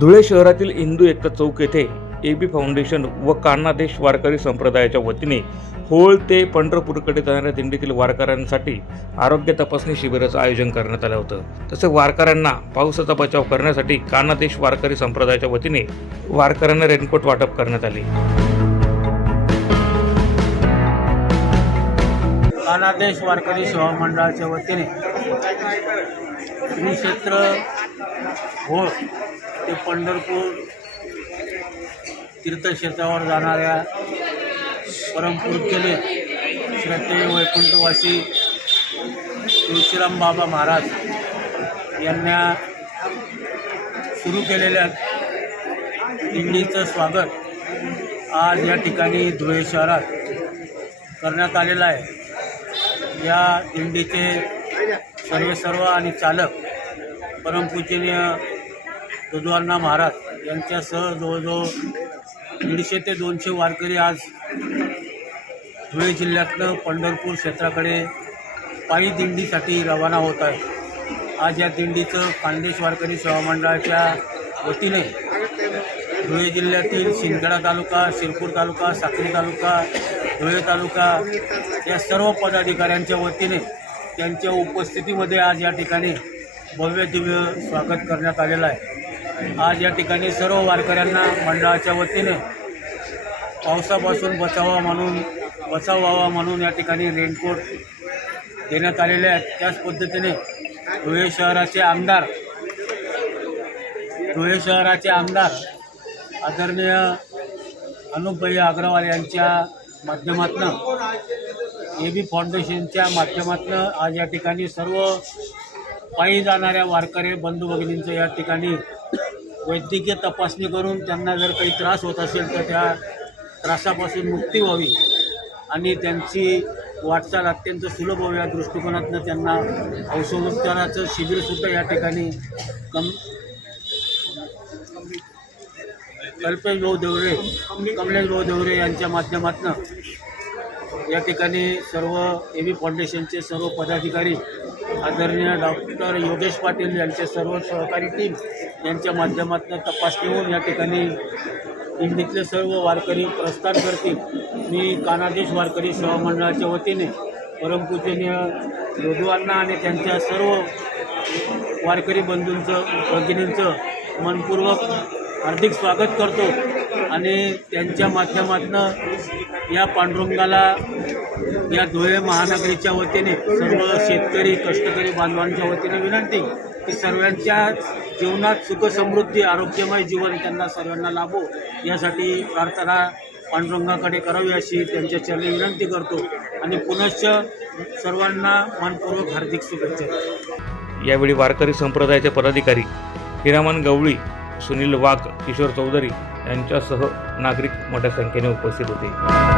धुळे शहरातील हिंदू एकता चौक येथे A B foundation व कान्हादेश वारकरी संप्रदायाच्या वतीने होळ ते पंढरपूरकडे जाणाऱ्या दिंडीतील वारकऱ्यांसाठी आरोग्य तपासणी शिबिराचं आयोजन करण्यात आलं होतं. तसं वारकऱ्यांना पावसाचा बचाव करण्यासाठी कान्हादेश वारकरी संप्रदायाच्या वतीने वारकऱ्यांना रेनकोट वाटप करण्यात आले. कानादेश वारकरी सेवा मंडळाच्या वतीने श्री क्षेत्र होळ ते पंढरपूर तीर्थक्षेत्रावर जाणाऱ्या परमपूज्यले श्रद्धेय वैकुंठवासी तुळशीराम बाबा महाराज यांना सुरू केलेल्या दिंडीचं स्वागत आज या ठिकाणी धुळे शहरात करण्यात आलेलं आहे. या दिंडीचे सर्वे सर्व आणि चालक परमपूजनीय दुधवारणा महाराज यांच्यासह जवळजवळ दीडशे ते दोनशे वारकरी आज धुळे जिल्ह्यातलं पंढरपूर क्षेत्राकडे पायी दिंडीसाठी रवाना होत आहे आज या दिंडीचं खानदेश वारकरी सेवा मंडळाच्या वतीने धुळे जिल्ह्यातील शिंदखेडा तालुका शिरपूर तालुका साक्री तालुका धुळे तालुका या सर्व पदाधिकाऱ्यांच्या वतीने त्यांच्या उपस्थितीमध्ये आज या ठिकाणी भव्य दिव्य स्वागत करण्यात आलेलं आहे. आज या ठिकाणी सर्व वारकऱ्यांना मंडळाच्या वतीने पावसापासून बचावा म्हणून बचाव व्हावा म्हणून या ठिकाणी रेनकोट देण्यात आलेले आहेत. त्याच पद्धतीने धुळे शहराचे आमदार धुळे शहराचे आमदार आदरणीय अनुपभाई अग्रवाल यांच्या माध्यमातून ए बी फाउंडेशनच्या माध्यमातून आज या ठिकाणी सर्व पायी जाणाऱ्या वारकरी बंधू भगिनींचं या ठिकाणी वैद्यकीय तपासणी करून त्यांना जर काही त्रास होत असेल तर त्या त्रासापासून मुक्ती व्हावी आणि त्यांची वाटचाल अत्यंत सुलभ व्हावी या दृष्टिकोनातून त्यांना औषधोपचाराचं शिबिरसुद्धा या ठिकाणी कम कल्पेश भाऊ देवरे कमलेश भाऊ देवरे यांच्या माध्यमातून या ठिकाणी सर्व ए बी फाउंडेशनचे सर्व पदाधिकारी आदरणीय डॉक्टर योगेश पाटील यांचे सर्व सहकारी टीम यांच्या माध्यमातून तपासणी होऊन या ठिकाणी दिंडीतले सर्व वारकरी प्रस्थान करतील. मी कानादेश वारकरी सेवा मंडळाच्या वतीने परमपूजनीय योधवांना आणि त्यांच्या सर्व वारकरी बंधूंचं भगिनींचं मनपूर्वक हार्दिक स्वागत करतो आणि त्यांच्या माध्यमातून या पांडुरंगाला या धुळे महानगरीच्या वतीने सर्व शेतकरी कष्टकरी बांधवांच्या वतीने विनंती की सर्वांच्या जीवनात सुखसमृद्धी आरोग्यमय जीवन त्यांना सर्वांना लाभो. यासाठी प्रार्थना पांडुरंगाकडे करावी अशी त्यांच्या चरणी विनंती करतो. आणि पुनश्च सर्वांना मनपूर्वक हार्दिक शुभेच्छा. यावेळी वारकरी संप्रदायाचे पदाधिकारी हिरामन गवळी सुनील वाघ किशोर चौधरी यांच्यासह नागरिक मोठ्या संख्येने उपस्थित होते.